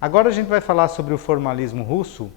Agora a gente vai falar sobre o formalismo russo,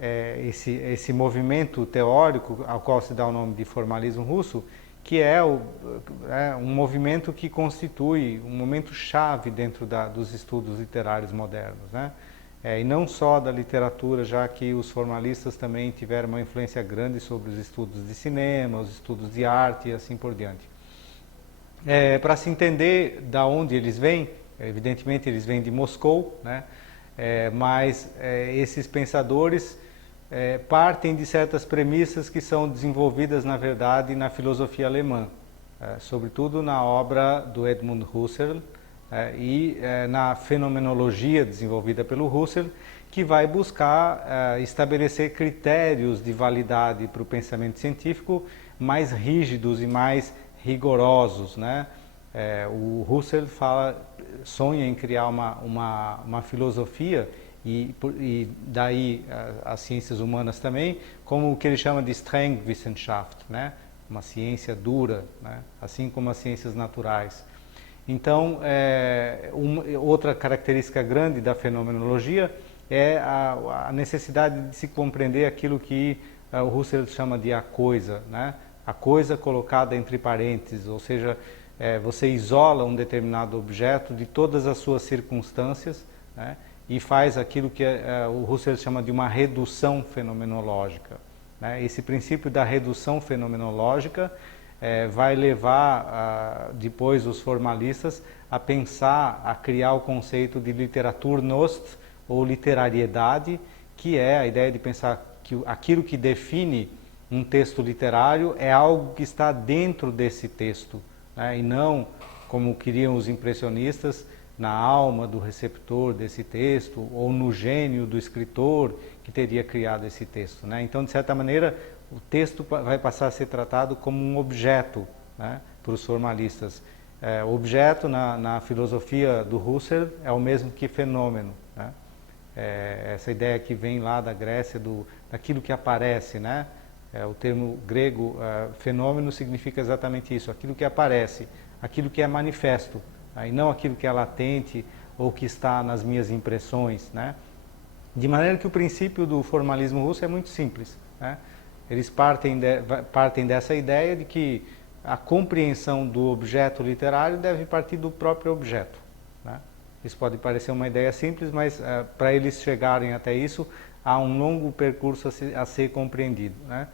esse movimento teórico ao qual se dá o nome de formalismo russo, que é um movimento que constitui um momento chave dentro dos estudos literários modernos, né? E não só da literatura, já que os formalistas também tiveram uma influência grande sobre os estudos de cinema, os estudos de arte e assim por diante. Para se entender da onde eles vêm, evidentemente eles vêm de Moscou, né? Mas esses pensadores partem de certas premissas que são desenvolvidas, na verdade, na filosofia alemã, sobretudo na obra do Edmund Husserl e na fenomenologia desenvolvida pelo Husserl, que vai buscar estabelecer critérios de validade para o pensamento científico mais rígidos e mais rigorosos, né? O Husserl sonha em criar uma filosofia e daí as ciências humanas também, como o que ele chama de Strengwissenschaft, né? Uma ciência dura, né? Assim como as ciências naturais. Então, outra característica grande da fenomenologia é a necessidade de se compreender aquilo que o Husserl chama de a coisa, né? A coisa colocada entre parênteses, ou seja, você isola um determinado objeto de todas as suas circunstâncias, né? E faz aquilo que o Husserl chama de uma redução fenomenológica, né? Esse princípio da redução fenomenológica vai levar depois os formalistas a pensar, a criar o conceito de Literaturnost, ou literariedade, que é a ideia de pensar que aquilo que define um texto literário é algo que está dentro desse texto, né? E não, como queriam os impressionistas, na alma do receptor desse texto ou no gênio do escritor que teria criado esse texto, né? Então, de certa maneira, o texto vai passar a ser tratado como um objeto, né, para os formalistas. Objeto, na filosofia do Husserl, é o mesmo que fenômeno, né? Essa ideia que vem lá da Grécia, daquilo que aparece, né? O termo grego fenômeno significa exatamente isso, aquilo que aparece, aquilo que é manifesto, e não aquilo que é latente ou que está nas minhas impressões, né? De maneira que o princípio do formalismo russo é muito simples, né? Eles partem dessa ideia de que a compreensão do objeto literário deve partir do próprio objeto, né? Isso pode parecer uma ideia simples, mas para eles chegarem até isso, há um longo percurso a ser compreendido, né?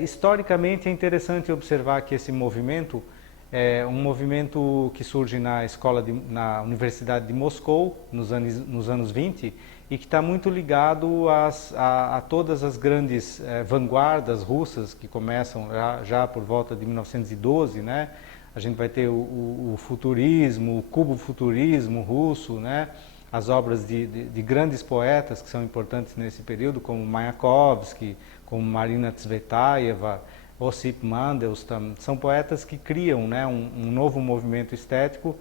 Historicamente é interessante observar que esse movimento é um movimento que surge na Universidade de Moscou, nos anos 20, e que está muito ligado a todas as grandes vanguardas russas que começam já por volta de 1912, né? A gente vai ter o futurismo, o cubo-futurismo russo, né? As obras de grandes poetas que são importantes nesse período, como Mayakovsky, como Marina Tsvetaeva, Osip Mandelstam, são poetas que criam, né, um novo movimento estético,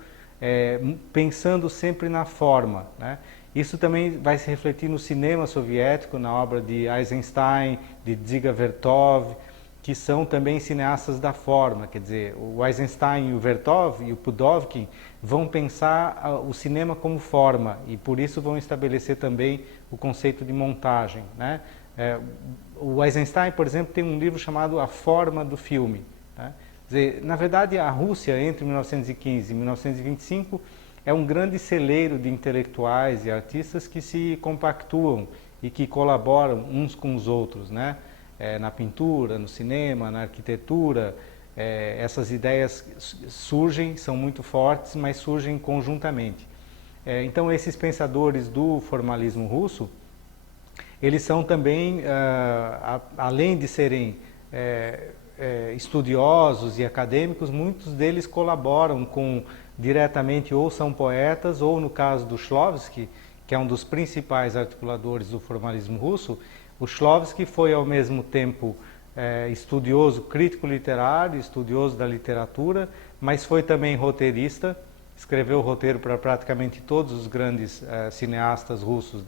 pensando sempre na forma, né? Isso também vai se refletir no cinema soviético, na obra de Eisenstein, de Dziga Vertov, que são também cineastas da forma. Quer dizer, o Eisenstein, o Vertov e o Pudovkin vão pensar o cinema como forma e por isso vão estabelecer também o conceito de montagem, né? O Eisenstein, por exemplo, tem um livro chamado A Forma do Filme, né? Quer dizer, na verdade, a Rússia, entre 1915 e 1925, é um grande celeiro de intelectuais e artistas que se compactuam e que colaboram uns com os outros, né? Na pintura, no cinema, na arquitetura, essas ideias surgem, são muito fortes, mas surgem conjuntamente. Então, esses pensadores do formalismo russo, eles são também, além de serem estudiosos e acadêmicos, muitos deles colaboram diretamente, ou são poetas, ou no caso do Shklovsky, que é um dos principais articuladores do formalismo russo, o Shklovsky foi ao mesmo tempo estudioso, crítico literário, estudioso da literatura, mas foi também roteirista, escreveu roteiro para praticamente todos os grandes cineastas russos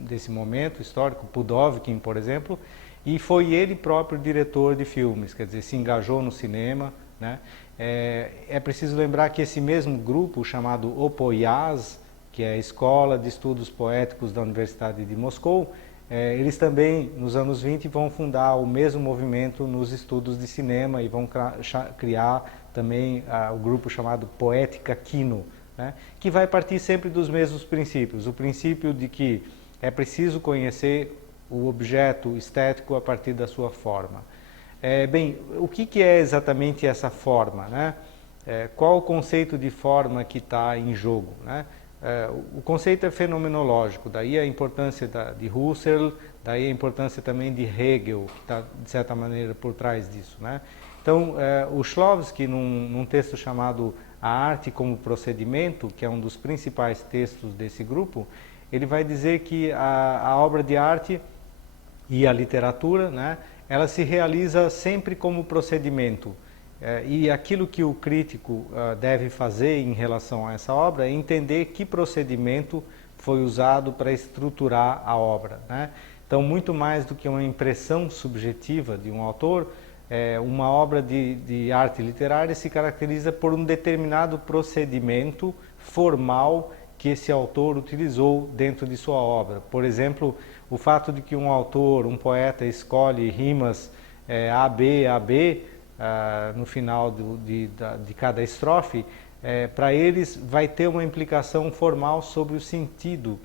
desse momento histórico, Pudovkin, por exemplo, e foi ele próprio diretor de filmes, quer dizer, se engajou no cinema, né? É preciso lembrar que esse mesmo grupo, chamado Opoyaz, que é a Escola de Estudos Poéticos da Universidade de Moscou, eles também, nos anos 20, vão fundar o mesmo movimento nos estudos de cinema e vão criar também o grupo chamado Poética Kino, né, que vai partir sempre dos mesmos princípios. O princípio de que é preciso conhecer o objeto estético a partir da sua forma. Bem, o que é exatamente essa forma, né? Qual o conceito de forma que está em jogo, né? O conceito é fenomenológico, daí a importância de Husserl, daí a importância também de Hegel, que está, de certa maneira, por trás disso, né? Então, o Shklovsky, num texto chamado A Arte como Procedimento, que é um dos principais textos desse grupo, ele vai dizer que a obra de arte e a literatura, né, ela se realiza sempre como procedimento. E aquilo que o crítico deve fazer em relação a essa obra é entender que procedimento foi usado para estruturar a obra, né? Então, muito mais do que uma impressão subjetiva de um autor, uma obra de arte literária se caracteriza por um determinado procedimento formal que esse autor utilizou dentro de sua obra. Por exemplo, o fato de que um autor, um poeta, escolhe rimas AB, AB, no final de cada estrofe, para eles vai ter uma implicação formal sobre o sentido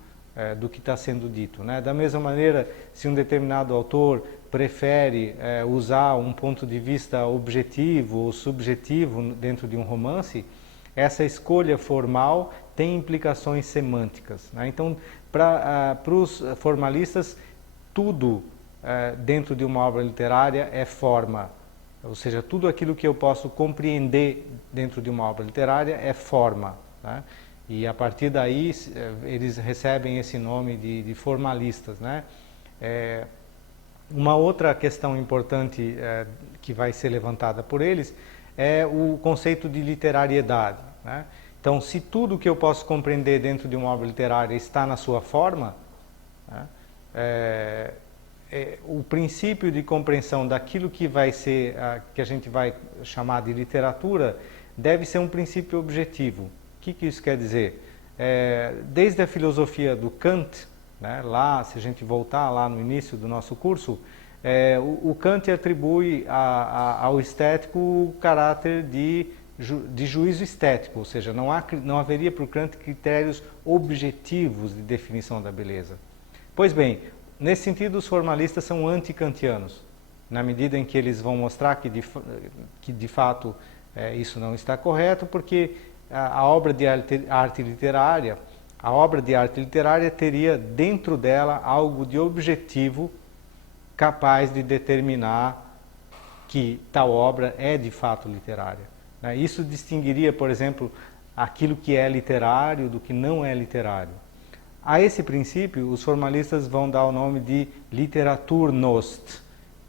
do que está sendo dito, né? Da mesma maneira, se um determinado autor prefere usar um ponto de vista objetivo ou subjetivo dentro de um romance, essa escolha formal tem implicações semânticas, né? Então, para os formalistas, tudo dentro de uma obra literária é forma. Ou seja, tudo aquilo que eu posso compreender dentro de uma obra literária é forma, né? E a partir daí eles recebem esse nome de formalistas, né? Uma outra questão importante que vai ser levantada por eles é o conceito de literariedade, né? Então, se tudo que eu posso compreender dentro de uma obra literária está na sua forma, né, o princípio de compreensão daquilo que vai ser, que a gente vai chamar de literatura, deve ser um princípio objetivo. O que isso quer dizer? Desde a filosofia do Kant, né, lá, se a gente voltar lá no início do nosso curso, o Kant atribui ao estético o caráter de juízo estético, ou seja, não haveria para o Kant critérios objetivos de definição da beleza. Pois bem, nesse sentido, os formalistas são anti-kantianos, na medida em que eles vão mostrar que de fato isso não está correto, porque a obra de arte literária teria dentro dela algo de objetivo capaz de determinar que tal obra é de fato literária. Isso distinguiria, por exemplo, aquilo que é literário do que não é literário. A esse princípio, os formalistas vão dar o nome de Literaturnost,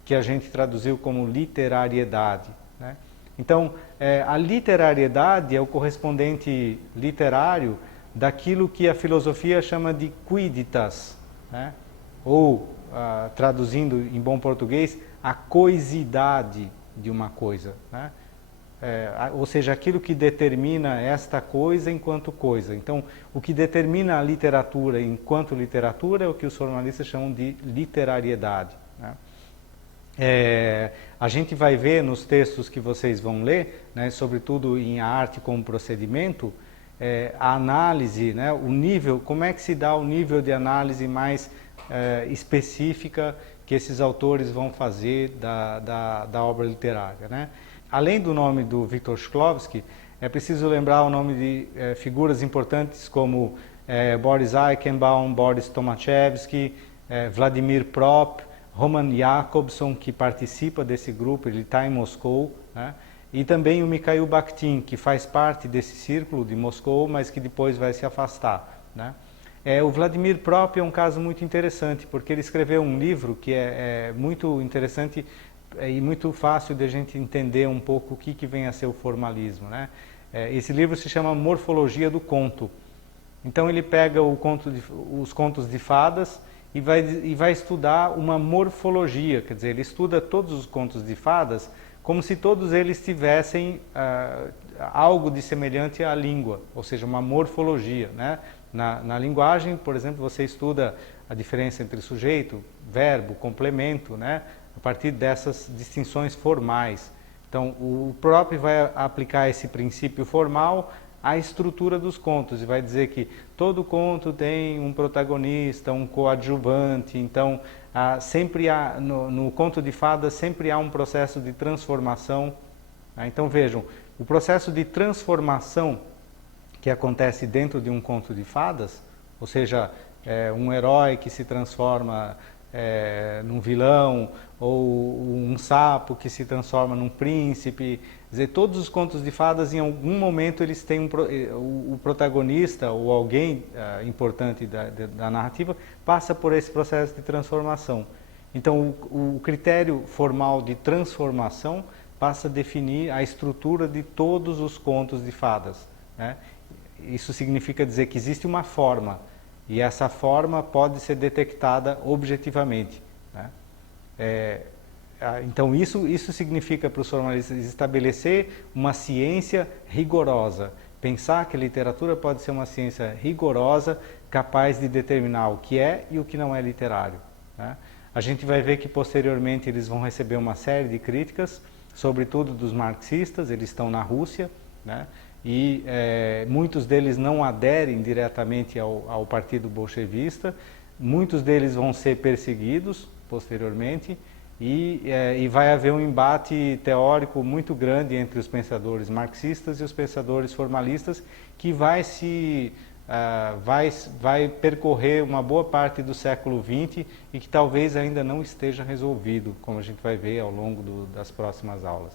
que a gente traduziu como literariedade, né? Então, a literariedade é o correspondente literário daquilo que a filosofia chama de quiditas, né? Ou, traduzindo em bom português, a coisidade de uma coisa, né? Ou seja, aquilo que determina esta coisa enquanto coisa. Então, o que determina a literatura enquanto literatura é o que os formalistas chamam de literariedade, né? A gente vai ver nos textos que vocês vão ler, né, sobretudo em A Arte como Procedimento, a análise, né, o nível, como é que se dá o nível de análise mais específica que esses autores vão fazer da obra literária, né? Além do nome do Viktor Shklovsky, é preciso lembrar o nome de figuras importantes como Boris Eichenbaum, Boris Tomaszewski, Vladimir Prop, Roman Jakobson, que participa desse grupo, ele está em Moscou, né? E também o Mikhail Bakhtin, que faz parte desse círculo de Moscou, mas que depois vai se afastar, né? O Vladimir Prop é um caso muito interessante, porque ele escreveu um livro que é muito interessante e muito fácil de a gente entender um pouco o que vem a ser o formalismo, né? Esse livro se chama Morfologia do Conto. Então ele pega os contos de fadas e vai estudar uma morfologia, quer dizer, ele estuda todos os contos de fadas como se todos eles tivessem algo de semelhante à língua, ou seja, uma morfologia, né? Na linguagem, por exemplo, você estuda a diferença entre sujeito, verbo, complemento, né? A partir dessas distinções formais. Então, o próprio vai aplicar esse princípio formal à estrutura dos contos e vai dizer que todo conto tem um protagonista, um coadjuvante. Então, sempre há, no conto de fadas sempre há um processo de transformação. Então, vejam, o processo de transformação que acontece dentro de um conto de fadas, ou seja, um herói que se transforma num vilão, ou um sapo que se transforma num príncipe. Quer dizer, todos os contos de fadas, em algum momento, eles têm o protagonista ou alguém importante da narrativa passa por esse processo de transformação. Então, o critério formal de transformação passa a definir a estrutura de todos os contos de fadas, né? Isso significa dizer que existe uma forma, e essa forma pode ser detectada objetivamente, né? Então isso significa para os formalistas estabelecer uma ciência rigorosa, pensar que a literatura pode ser uma ciência rigorosa, capaz de determinar o que é e o que não é literário, né? A gente vai ver que posteriormente eles vão receber uma série de críticas, sobretudo dos marxistas. Eles estão na Rússia, né? E muitos deles não aderem diretamente ao partido bolchevista, muitos deles vão ser perseguidos posteriormente, e vai haver um embate teórico muito grande entre os pensadores marxistas e os pensadores formalistas, que vai percorrer uma boa parte do século XX e que talvez ainda não esteja resolvido, como a gente vai ver ao longo das próximas aulas.